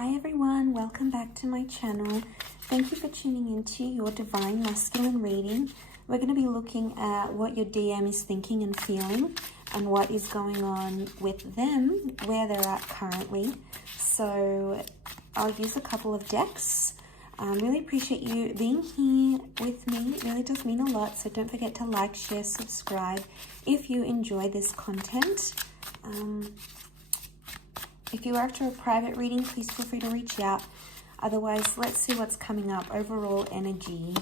Hi everyone, welcome back to my channel. Thank you for tuning into your Divine Masculine reading. We're going to be looking at what your DM is thinking and feeling and what is going on with them, where they're at currently. So I'll use a couple of decks. Really appreciate you being here with me. It really does mean a lot. So don't forget to like, share, subscribe if you enjoy this content. If you're after a private reading, please feel free to reach out. Otherwise, let's see what's coming up. Overall energy.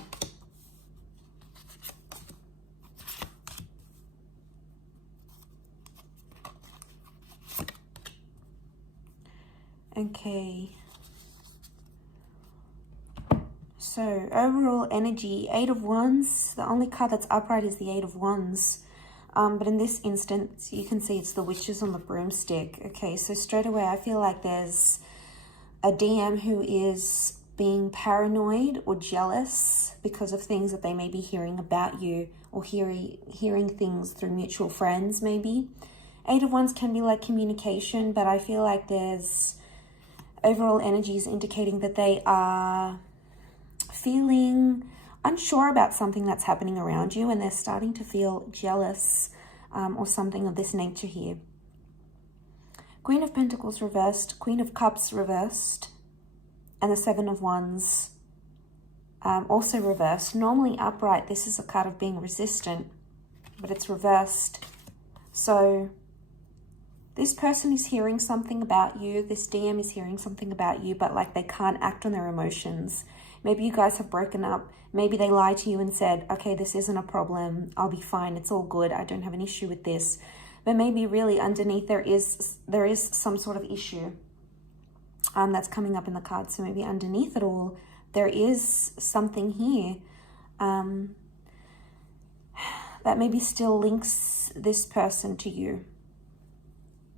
Okay. So, overall energy, Eight of Wands. The only card that's upright is the Eight of Wands. But in this instance, you can see it's the witches on the broomstick. Okay, so straight away, I feel like there's a DM who is being paranoid or jealous because of things that they may be hearing about you, or hearing things through mutual friends, maybe. Eight of Wands can be like communication, but I feel like there's overall energies indicating that they are feeling unsure about something that's happening around you, and they're starting to feel jealous or something of this nature here. Queen of Pentacles reversed, Queen of Cups reversed, and the Seven of Wands also reversed. Normally upright, this is a card of being resistant, but it's reversed. So this person is hearing something about you, this DM is hearing something about you, but like they can't act on their emotions. Maybe you guys have broken up. Maybe they lied to you and said, okay, this isn't a problem. I'll be fine. It's all good. I don't have an issue with this. But maybe really underneath there is some sort of issue that's coming up in the card. So maybe underneath it all, there is something here that maybe still links this person to you.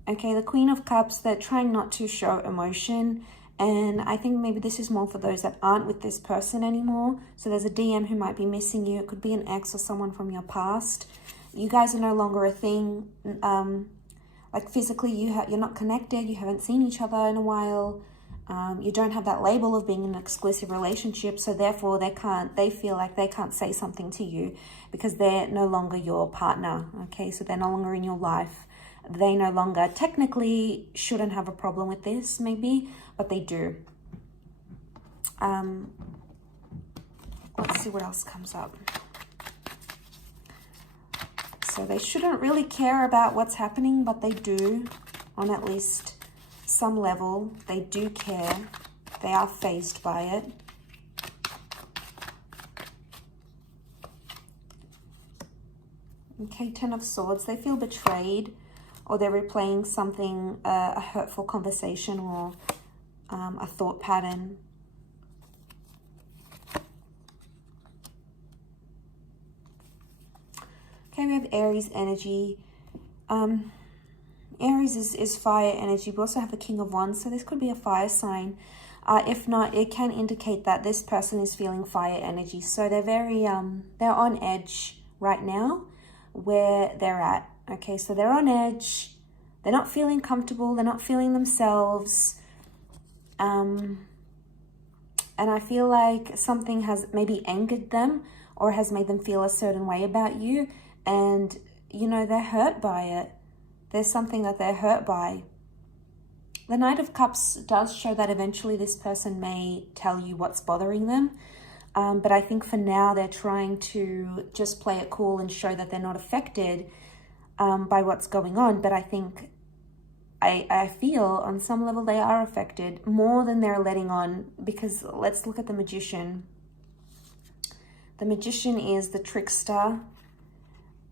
Okay, the Queen of Cups, they're trying not to show emotion. And I think maybe this is more for those that aren't with this person anymore. So there's a DM who might be missing you. It could be an ex or someone from your past. You guys are no longer a thing. Like physically, you're not connected. You haven't seen each other in a while. You don't have that label of being in an exclusive relationship. So therefore, they feel like they can't say something to you because they're no longer your partner. Okay, so they're no longer in your life. They no longer technically shouldn't have a problem with this, maybe, but they do. Let's see what else comes up. So they shouldn't really care about what's happening, but they do, on at least some level. They do care. They are fazed by it. Okay, Ten of Swords. They feel betrayed, or they're replaying something, a hurtful conversation or a thought pattern. Okay, we have Aries energy. Aries is fire energy. We also have the King of Wands, so this could be a fire sign. If not, it can indicate that this person is feeling fire energy. So they're very, they're on edge right now where they're at. Okay, so they're on edge. They're not feeling comfortable. They're not feeling themselves. And I feel like something has maybe angered them or has made them feel a certain way about you. And, you know, they're hurt by it. There's something that they're hurt by. The Knight of Cups does show that eventually this person may tell you what's bothering them. But I think for now they're trying to just play it cool and show that they're not affected by what's going on. But I think, I feel on some level they are affected more than they're letting on, because let's look at the Magician. The Magician is the trickster,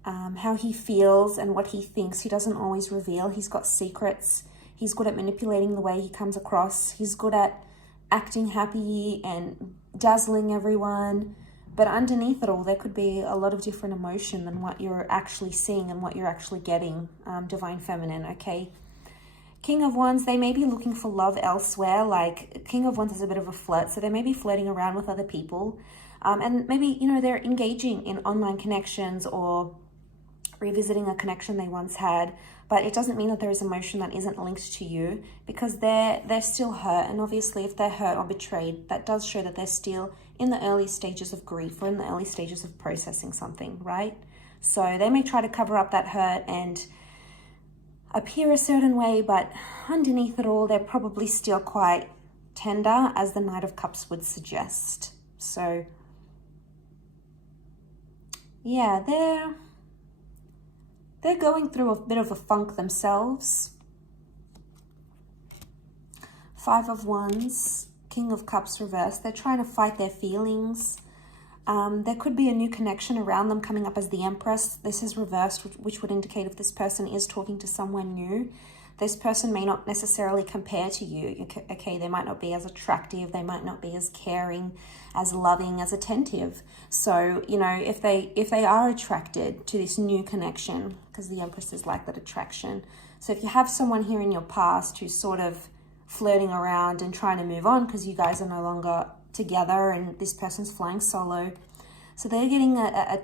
how he feels and what he thinks. He doesn't always reveal. He's got secrets. He's good at manipulating the way he comes across. He's good at acting happy and dazzling everyone. But underneath it all, there could be a lot of different emotion than what you're actually seeing and what you're actually getting, Divine Feminine, okay? King of Wands, they may be looking for love elsewhere. Like, King of Wands is a bit of a flirt, so they may be flirting around with other people. And maybe, you know, they're engaging in online connections or revisiting a connection they once had. But it doesn't mean that there is emotion that isn't linked to you, because they're still hurt. And obviously if they're hurt or betrayed, that does show that they're still in the early stages of grief or in the early stages of processing something, right? So they may try to cover up that hurt and appear a certain way, but underneath it all, they're probably still quite tender, as the Knight of Cups would suggest. So yeah, they're going through a bit of a funk themselves. Five of Wands, King of Cups reversed. They're trying to fight their feelings. There could be a new connection around them coming up as the Empress. This is reversed, which would indicate if this person is talking to someone new. This person may not necessarily compare to you. Okay, they might not be as attractive. They might not be as caring, as loving, as attentive. So, you know, if they are attracted to this new connection, because the Empress is like that attraction. So if you have someone here in your past who's sort of flirting around and trying to move on because you guys are no longer together and this person's flying solo, so they're getting a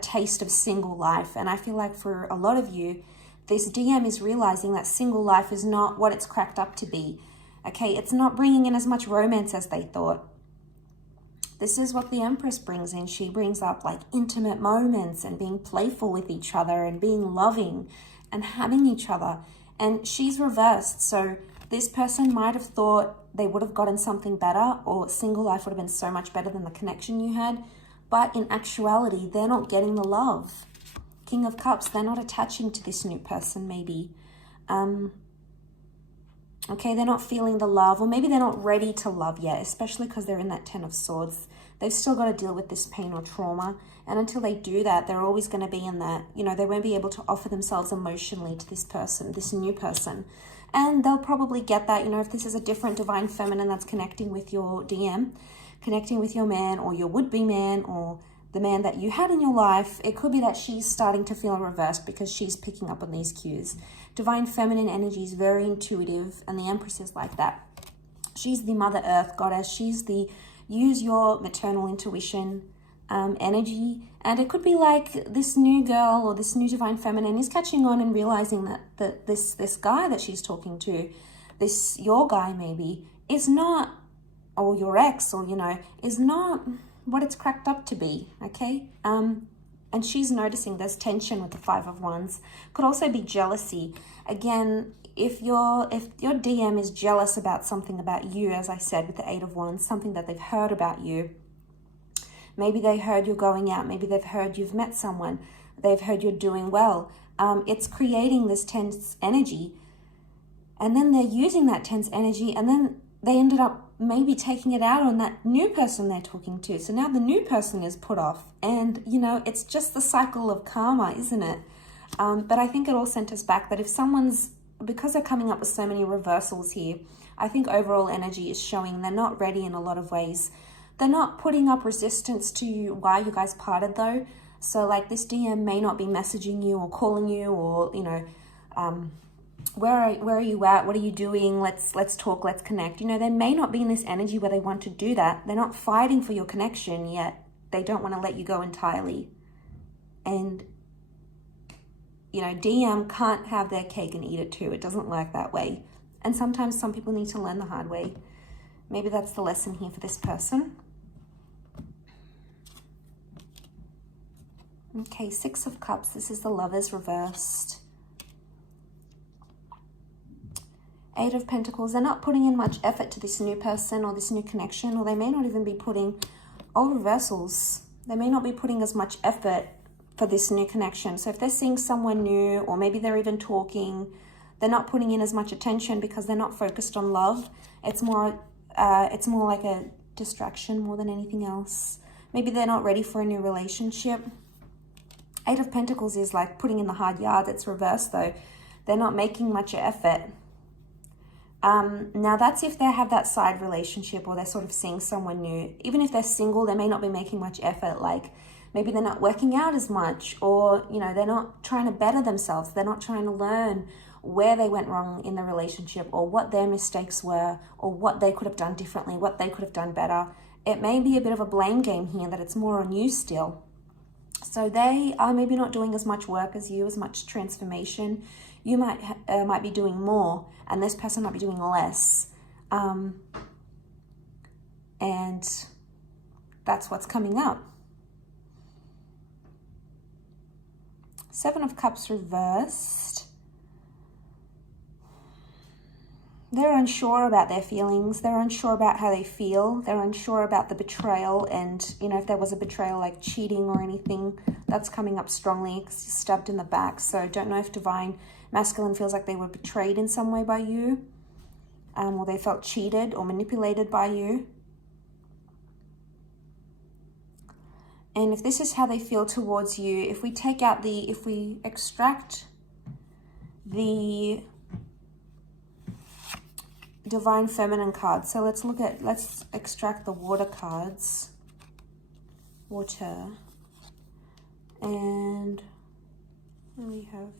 taste of single life. And I feel like for a lot of you, this DM is realizing that single life is not what it's cracked up to be. Okay, it's not bringing in as much romance as they thought. This is what the Empress brings in. She brings up like intimate moments and being playful with each other and being loving and having each other. And she's reversed. So this person might have thought they would have gotten something better, or single life would have been so much better than the connection you had. But in actuality, they're not getting the love. King of Cups, they're not attaching to this new person maybe. Okay, they're not feeling the love, or maybe they're not ready to love yet, especially because they're in that Ten of Swords. They've still got to deal with this pain or trauma. And until they do that, they're always going to be in that, you know, they won't be able to offer themselves emotionally to this person, this new person. And they'll probably get that, you know, if this is a different divine feminine that's connecting with your DM, connecting with your man or your would-be man or the man that you had in your life, it could be that she's starting to feel reversed because she's picking up on these cues. Divine feminine energy is very intuitive, and the Empress is like that. She's the Mother Earth goddess. She's the use your maternal intuition energy. And it could be like this new girl or this new divine feminine is catching on and realizing that this guy that she's talking to, your guy maybe, is not, or your ex, or, you know, is not what it's cracked up to be, okay? And she's noticing there's tension with the Five of Wands. Could also be jealousy. Again, if your DM is jealous about something about you, as I said with the Eight of Wands, something that they've heard about you, maybe they heard you're going out, maybe they've heard you've met someone, they've heard you're doing well, it's creating this tense energy, and then they're using that tense energy, and then they ended up maybe taking it out on that new person they're talking to. So now the new person is put off, and, you know, it's just the cycle of karma, isn't it? But I think it all centers back that if someone's, because they're coming up with so many reversals here, I think overall energy is showing they're not ready in a lot of ways. They're not putting up resistance to why you guys parted though. So like this DM may not be messaging you or calling you, or, you know, where are you at? What are you doing? Let's talk, let's connect. You know, they may not be in this energy where they want to do that. They're not fighting for your connection yet. They don't want to let you go entirely. And, you know, DM can't have their cake and eat it too. It doesn't work that way. And sometimes some people need to learn the hard way. Maybe that's the lesson here for this person. Okay, Six of Cups. This is the Lovers reversed. Eight of Pentacles. They're not putting in much effort to this new person or this new connection, or they may not even be putting, all reversals, they may not be putting as much effort for this new connection. So if they're seeing someone new, or maybe they're even talking, they're not putting in as much attention because they're not focused on love. It's more like a distraction more than anything else. Maybe they're not ready for a new relationship. Eight of Pentacles is like putting in the hard yards. It's reversed though. They're not making much effort. Now that's if they have that side relationship, or they're sort of seeing someone new. Even if they're single, they may not be making much effort. Like maybe they're not working out as much, or, you know, they're not trying to better themselves. They're not trying to learn where they went wrong in the relationship, or what their mistakes were, or what they could have done differently, what they could have done better. It may be a bit of a blame game here, that it's more on you still. So they are maybe not doing as much work as you, as much transformation. You might be doing more, and this person might be doing less. And that's what's coming up. Seven of Cups reversed. They're unsure about their feelings. They're unsure about how they feel. They're unsure about the betrayal. And, you know, if there was a betrayal like cheating or anything, that's coming up strongly because you're stabbed in the back. So don't know if Divine Masculine feels like they were betrayed in some way by you, or they felt cheated or manipulated by you. And if this is how they feel towards you, if we take out if we extract the Divine Feminine card. So let's extract the water cards. Water. And we have,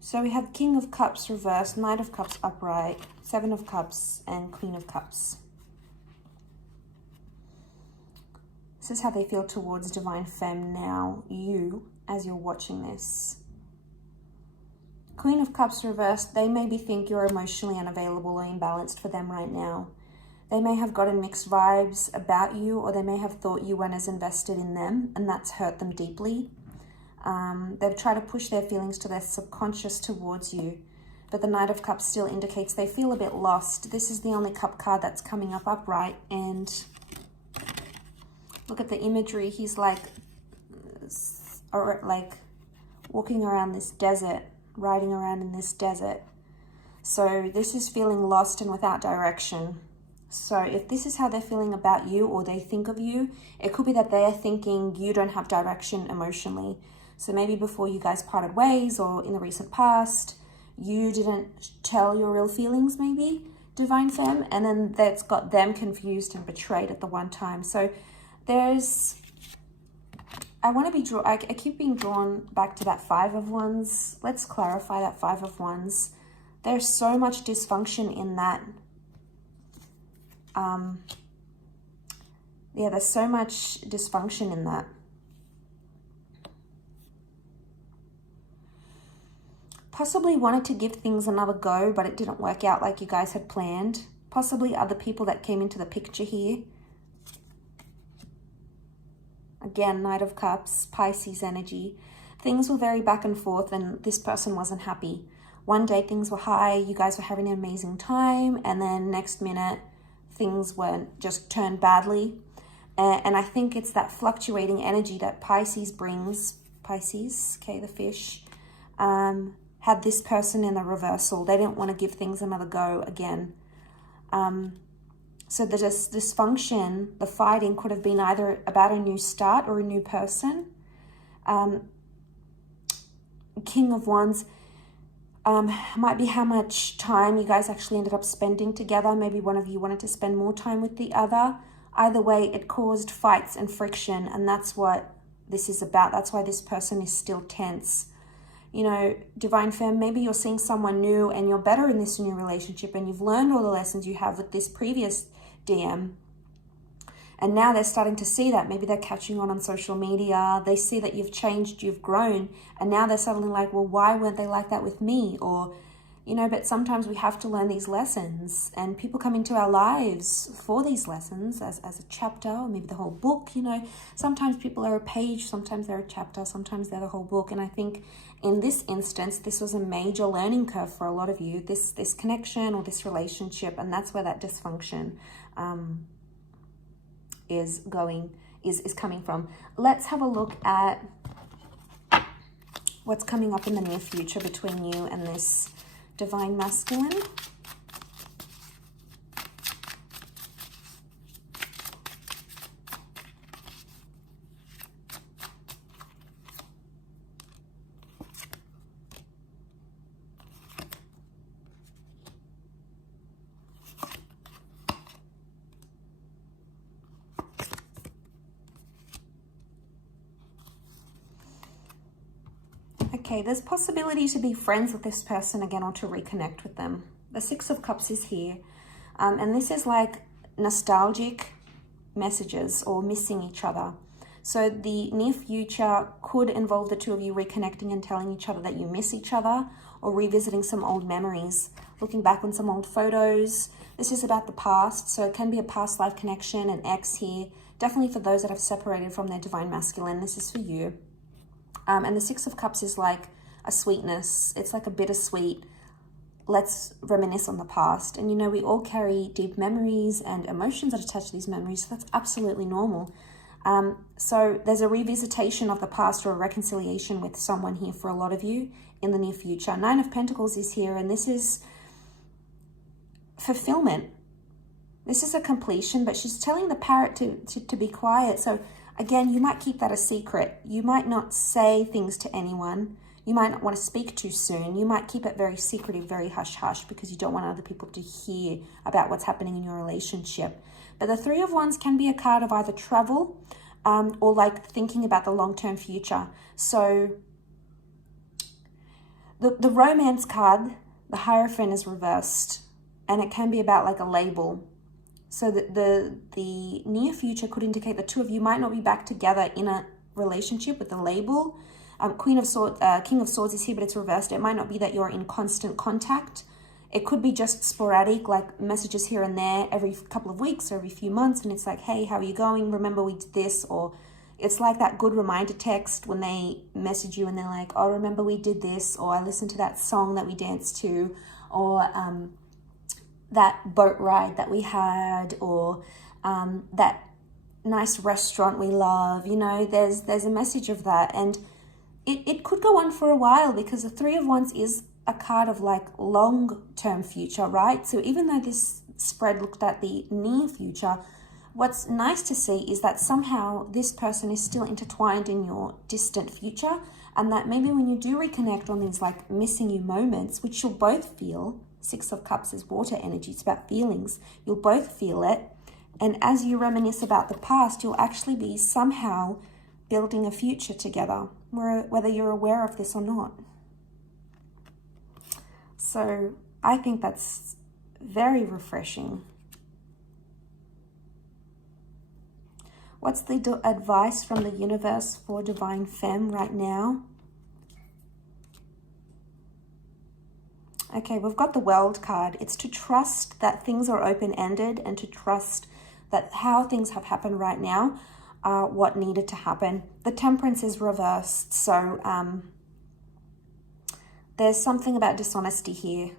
so we have King of Cups reversed, Knight of Cups upright, Seven of Cups, and Queen of Cups. This is how they feel towards Divine Femme now, you, as you're watching this. Queen of Cups reversed, they maybe think you're emotionally unavailable or imbalanced for them right now. They may have gotten mixed vibes about you, or they may have thought you weren't as invested in them, and that's hurt them deeply. They've tried to push their feelings to their subconscious towards you, but the Knight of Cups still indicates they feel a bit lost. This is the only cup card that's coming up upright, and look at the imagery. He's like walking around this desert, riding around in this desert. So this is feeling lost and without direction. So if this is how they're feeling about you, or they think of you, it could be that they're thinking you don't have direction emotionally. So maybe before you guys parted ways, or in the recent past, you didn't tell your real feelings, maybe, Divine Femme, and then that's got them confused and betrayed at the one time. So there's, I keep being drawn back to that Five of Wands. Let's clarify that Five of Wands. There's so much dysfunction in that. Yeah, there's so much dysfunction in that. Possibly wanted to give things another go, but it didn't work out like you guys had planned. Possibly other people that came into the picture here. Again, Knight of Cups, Pisces energy. Things were very back and forth, and this person wasn't happy. One day things were high, you guys were having an amazing time, and then next minute things went just turned badly. And I think it's that fluctuating energy that Pisces brings. Pisces, okay, the fish, had this person in a reversal. They didn't want to give things another go again. So the dysfunction, the fighting, could have been either about a new start or a new person. King of Wands might be how much time you guys actually ended up spending together. Maybe one of you wanted to spend more time with the other. Either way, it caused fights and friction, and that's what this is about. That's why this person is still tense. You know, Divine Femme, maybe you're seeing someone new and you're better in this new relationship, and you've learned all the lessons you have with this previous DM. And now they're starting to see that. Maybe they're catching on social media. They see that you've changed, you've grown. And now they're suddenly like, well, why weren't they like that with me? Or, you know, but sometimes we have to learn these lessons. And people come into our lives for these lessons as a chapter, or maybe the whole book, you know. Sometimes people are a page, sometimes they're a chapter, sometimes they're the whole book. And I think in this instance, this was a major learning curve for a lot of you, this connection or this relationship. And that's where that dysfunction is coming from. Let's have a look at what's coming up in the near future between you and this Divine Masculine. Okay, there's possibility to be friends with this person again, or to reconnect with them. The Six of Cups is here. And this is like nostalgic messages or missing each other. So the near future could involve the two of you reconnecting and telling each other that you miss each other, or revisiting some old memories, looking back on some old photos. This is about the past, so it can be a past life connection, an ex here. Definitely for those that have separated from their divine masculine, this is for you. And the Six of Cups is like a sweetness. It's like a bittersweet, let's reminisce on the past. And you know, we all carry deep memories and emotions that attach to these memories, so that's absolutely normal. So there's a revisitation of the past or a reconciliation with someone here for a lot of you in the near future. Nine of Pentacles is here, and this is fulfillment. This is a completion, but she's telling the parrot to be quiet. So again, you might keep that a secret. You might not say things to anyone. You might not want to speak too soon. You might keep it very secretive, very hush-hush, because you don't want other people to hear about what's happening in your relationship. But the Three of Wands can be a card of either travel or like thinking about the long-term future. So the romance card, the Hierophant, is reversed, and it can be about like a label. So the near future could indicate the two of you might not be back together in a relationship with a label. King of Swords is here, but it's reversed. It might not be that you're in constant contact. It could be just sporadic, like messages here and there every couple of weeks or every few months. And it's like, hey, how are you going? Remember we did this? Or it's like that good reminder text when they message you and they're like, oh, remember we did this? Or I listened to that song that we danced to. Or that boat ride that we had. Or that nice restaurant we love. You know, there's a message of that. And it could go on for a while, because the Three of Wands is a card of like long-term future, right? So even though this spread looked at the near future, what's nice to see is that somehow this person is still intertwined in your distant future, and that maybe when you do reconnect on these like missing you moments, which you'll both feel, Six of Cups is water energy, it's about feelings, you'll both feel it, and as you reminisce about the past, you'll actually be somehow building a future together, whether you're aware of this or not. So I think that's very refreshing. What's the advice from the universe for Divine Femme right now? Okay, we've got the World card. It's to trust that things are open-ended, and to trust that how things have happened right now are what needed to happen. The Temperance is reversed, so there's something about dishonesty here,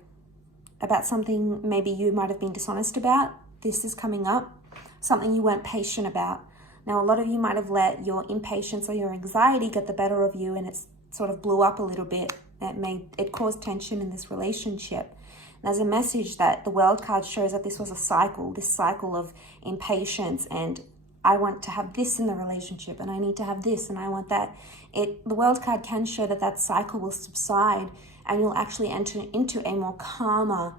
about something maybe you might have been dishonest about. This is coming up, something you weren't patient about. Now, a lot of you might have let your impatience or your anxiety get the better of you, and it's sort of blew up a little bit. It caused tension in this relationship. And there's a message that the World card shows that this was a cycle, this cycle of impatience, and I want to have this in the relationship, and I need to have this, and I want that. The World card can show that that cycle will subside, and you'll actually enter into a more calmer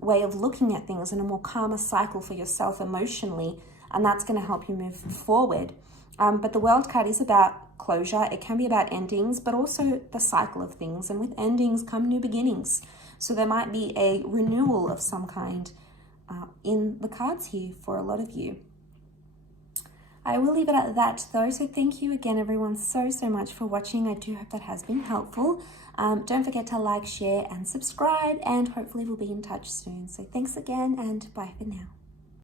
way of looking at things, and a more calmer cycle for yourself emotionally, and that's going to help you move forward. But the World card is about closure. It can be about endings, but also the cycle of things, and with endings come new beginnings. So there might be a renewal of some kind in the cards here for a lot of you. I will leave it at that though. So thank you again, everyone, so much for watching. I do hope that has been helpful. Don't forget to like, share, and subscribe, and hopefully we'll be in touch soon. So thanks again, and bye for now.